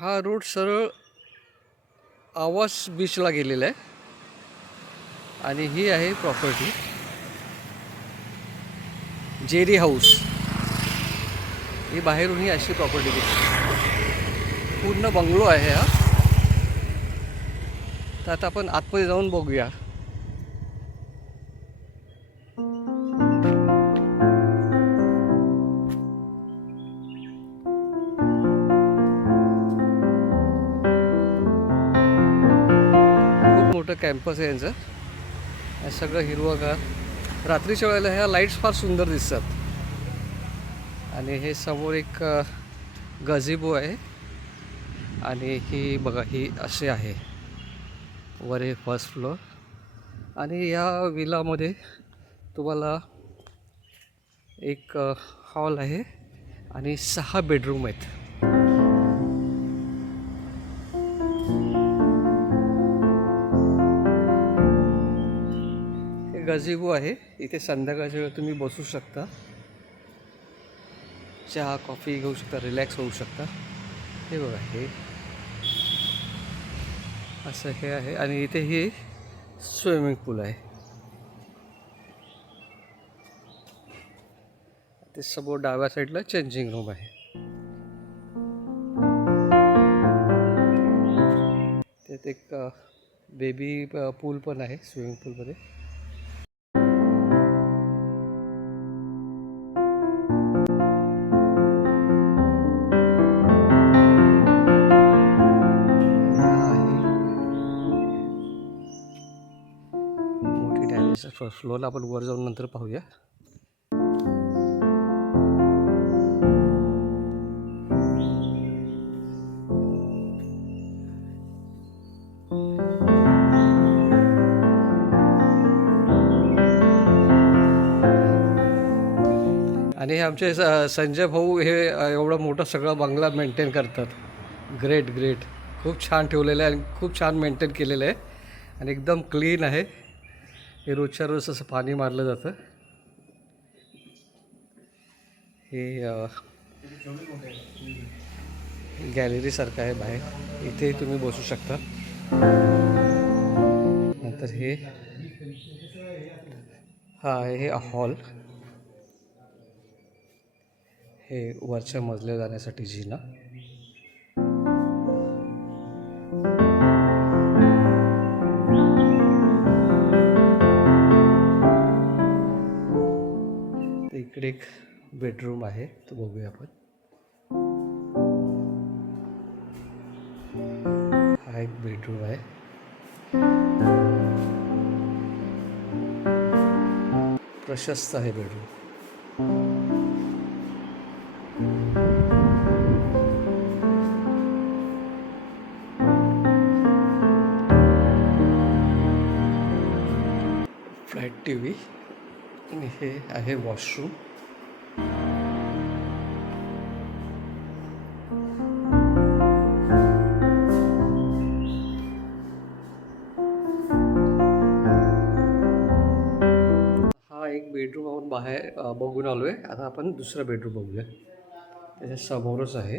हा रूट सरळ आवास बीचला गेलेला आहे आणि ही आहे प्रॉपर्टी जेरी हाऊस. ही बाहेरून ही अशी प्रॉपर्टी दिसते, पूर्ण बंगलो आहे हा. तर आता आपण आतमध्ये जाऊन बघूया. खूप मोठं कॅम्पस आहे यांचं. हे सगळं हिरवंगार. रात्रीच्या वेळेला ह्या लाईट्स फार सुंदर दिसतात. आणि हे समोर एक गझिबो आहे आणि ही बघा, ही असे आहे. वर हे फर्स्ट फ्लोअर आणि या विलामध्ये तुम्हाला एक हॉल आहे आणि 6 बेडरूम आहेत. हे गझिबो आहे. इथे संध्याकाळच्या वेळेला तुम्ही बसू शकता, चहा कॉफी घेऊ शकता, रिलॅक्स होऊ शकता. हे बघा, हे असं हे आहे आणि इथे हे स्विमिंग पूल आहे. ते समोर डाव्या साईडला चेंजिंग रूम आहे. त्यात एक बेबी पूल पण आहे स्विमिंग पूलमध्ये. मोठी टॅरेस फर्स्ट फ्लोअरला. आपण वर जाऊन नंतर पाहूया. आणि हे आमचे संजय भाऊ हे एवढा मोठा सगळा बंगला मेंटेन करतात. Great great. खूप छान ठेवलेलं आहे आणि खूप छान मेंटेन केलेलं आहे आणि एकदम क्लीन आहे. हे रोजच्या रोज असं पाणी मारलं जातं. हे गॅलरीसारखं आहे बाहेर. इथे तुम्ही बसू शकता. नंतर हे हा आहे हे हॉल. हे वरच्या मजल्या जाण्यासाठी जिना. इकडे एक बेडरूम आहे, तो बघूया आपण. हा एक बेडरूम आहे. प्रशस्त आहे बेडरूम. फ्लॅट TV आणि हे आहे वॉशरूम. हा एक बेडरूम आपण बाहेर बघून आलो आहे. आता आपण दुसरा बेडरूम बघूया. त्याच्या समोरच आहे.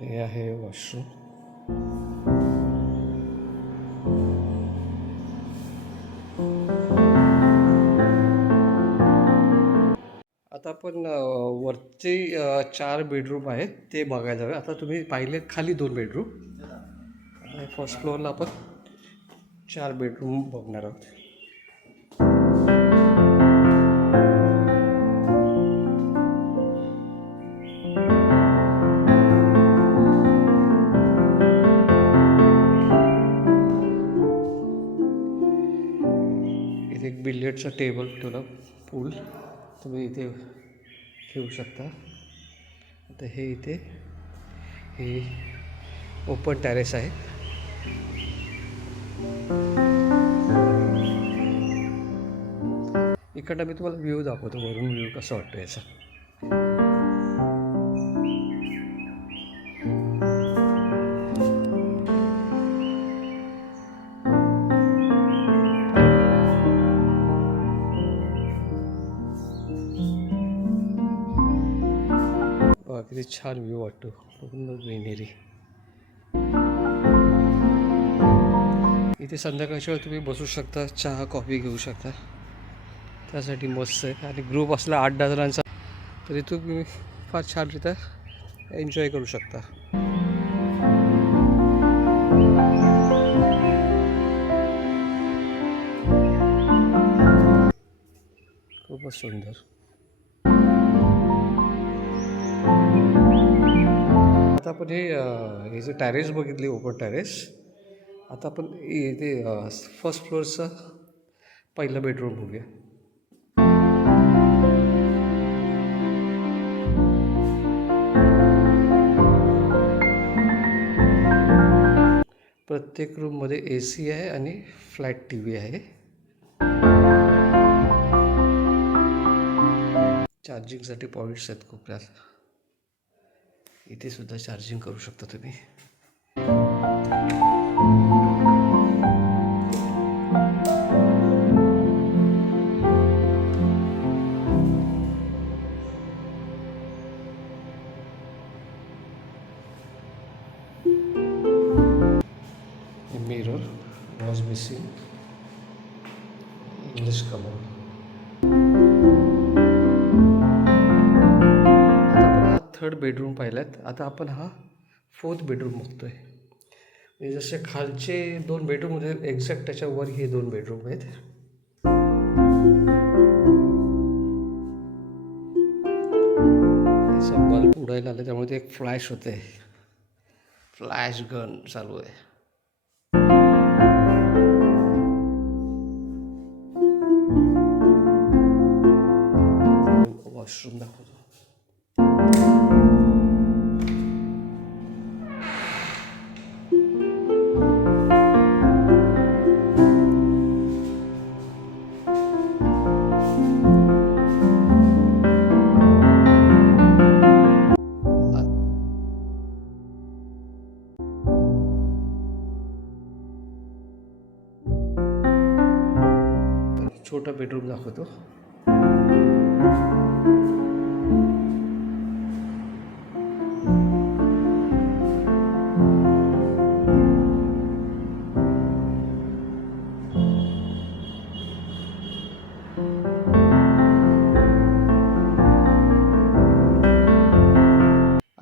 हे आहे वॉशरूम. आता आपण वरचे 4 बेडरूम आहेत ते बघायला जाऊया. आता तुम्ही पाहिले खाली 2 बेडरूम. फर्स्ट फ्लोअरला आपण 4 बेडरूम बघणार आहोत. इथे एक बिलियर्डचा टेबल ठेवला. पूल तुम्ही इथे घेऊ शकता. आता हे इथे हे ओपन टॅरेस आहे. इकडनं मी तुम्हाला व्ह्यू दाखवतो, वरून व्ह्यू कसं वाटतं याचा. किती छान व्ह्यू वाटतो, पूर्ण ग्रीनरी. इथे संध्याकाळच्या वेळी तुम्ही बसू शकता, चहा कॉफी घेऊ शकता, त्यासाठी मस्त आहे. आणि ग्रुप असला 8-10 जणांचा तरी तुम्ही फार छानरित्या एन्जॉय करू शकता. खूपच सुंदर. आता आपण हे जे टॅरेस बघितली, ओपन टॅरेस, आता आपण इथे फर्स्ट फ्लोअरचा पहिला बेडरूम बघूया. प्रत्येक रूममध्ये AC आहे आणि फ्लॅट TV आहे. चार्जिंगसाठी पॉईंट्स आहेत कोपऱ्यात. इथे सुद्धा चार्जिंग करू शकता तुम्ही. Mirror, wash basin, English commode. Third bedroom पाहिलात. आता आपण हा फोर्थ बेडरूम बघतोय. म्हणजे जसे खालचे 2 बेडरूम होते, एक्झॅक्ट त्याच्यावर हे 2 बेडरूम आहेत. त्याचा बल्ब उडायला आला, त्यामुळे ते एक फ्लॅश होते, फ्लॅश गन चालू आहे. वॉशरूम दाखवतो. छोटा बेडरूम दाखवतो.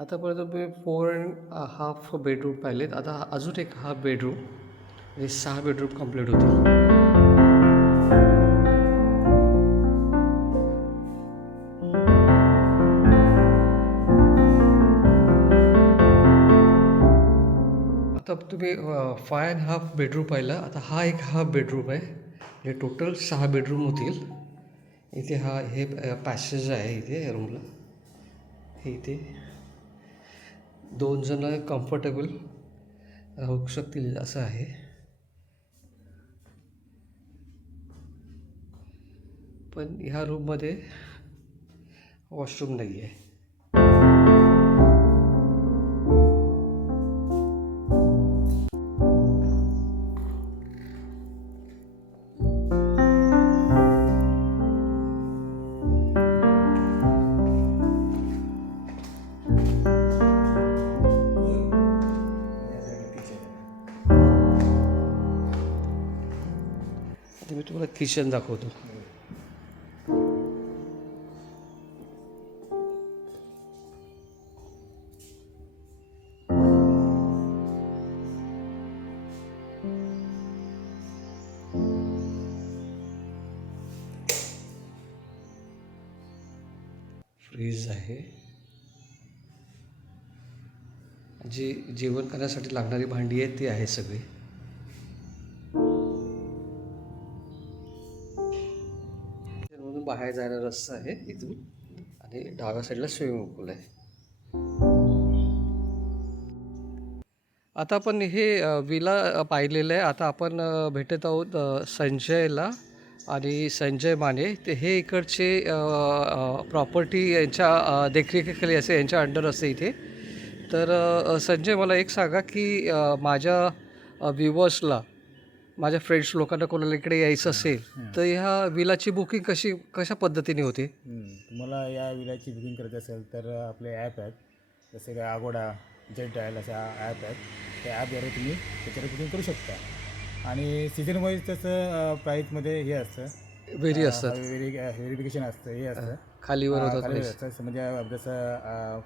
आतापर्यंत मी 4.5 बेडरूम पाहिलेत. आता अजून एक हाफ बेडरूम, म्हणजे 6 बेडरूम कंप्लीट होतील. आता तुम्ही 5.5 बेडरूम पाहिला. आता हा एक हाफ बेडरूम आहे, म्हणजे टोटल 6 बेडरूम होतील. इथे हे पॅसेज आहे इथे या रूमला. हे इथे 2 जण कम्फर्टेबल राहू शकतील असं आहे. पण ह्या रूममध्ये वॉशरूम नाही आहे. मी तुम्हाला किचन दाखवतो. फ्रीज आहे, जी जेवण करण्यासाठी लागणारी भांडी आहेत ती आहे सगळी. म्हणून बाहेर जायला रस्ता आहे इथून, आणि डाव्या साईडला स्विमिंग पूल आहे. आता आपण हे विला पाहिलेलं आहे. आता आपण भेटत आहोत संजयला आणि संजय माने. ते हे इकडचे प्रॉपर्टी यांच्या देखरेखीखाली असे यांच्या अंडर असते इथे. तर संजय मला एक सांगा की माझ्या व्ह्युअर्सला, माझ्या फ्रेंड्स लोकांना कोणाला इकडे यायचं असेल तर ह्या विलाची बुकिंग कशा पद्धतीने होते? तुम्हाला या विलाची बुकिंग करायची असेल तर आपले ॲप आहेत, जसे काय आगोडा, जेट डायल असे ॲप आहेत. त्या ॲपद्वारे तुम्ही त्याच्यावर बुकिंग करू शकता. आणि सीझन वाईज त्याचं प्राईसमध्ये हे असतं, व्हेरी असतात, व्हेरिफिकेशन असतं, हे असतं, खालीवर होतात खाली प्राईस. असतं. म्हणजे जसं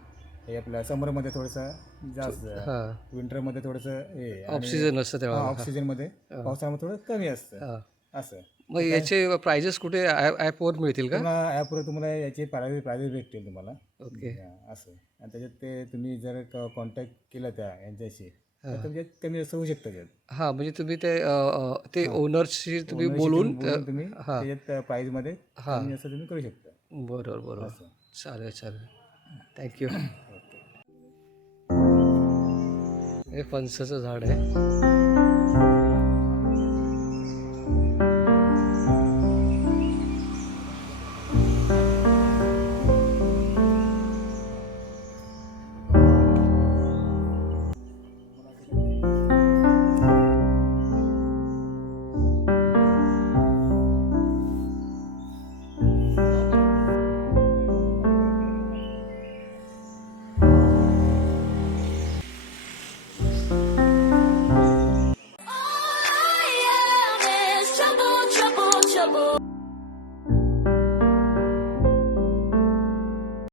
हे आपलं समरमध्ये थोडंसं जास्त, हां, विंटरमध्ये थोडंसं हे, ऑफ आणि सीझन असतं हां, तेव्हा. ऑफ सीझनमध्ये, पावसाळ्यामध्ये थोडं कमी असतं हां. असं. मग याचे प्राइजेस कुठे ॲपवर मिळतील का? तुम्हाला ॲपवर तुम्हाला याचे प्रायझेस भेटतील तुम्हाला. ओके. असं. आणि त्याच्यात ते तुम्ही जर कॉन्टॅक्ट केलं त्या यांच्याशी तर त्याच्यात कमी जास्त होऊ शकतं त्याच्यात. हां, म्हणजे तुम्ही ते ओनरशी तुम्ही ओनरशी बोलून तुम्ही हां, त्याच्यात प्राईजमध्ये हां. कमी जास्त तुम्ही करू शकता बरोबर, बरोबर. असं. चालेल, चालेल. थँक्यू. ओके. हे फणसाचं झाड आहे.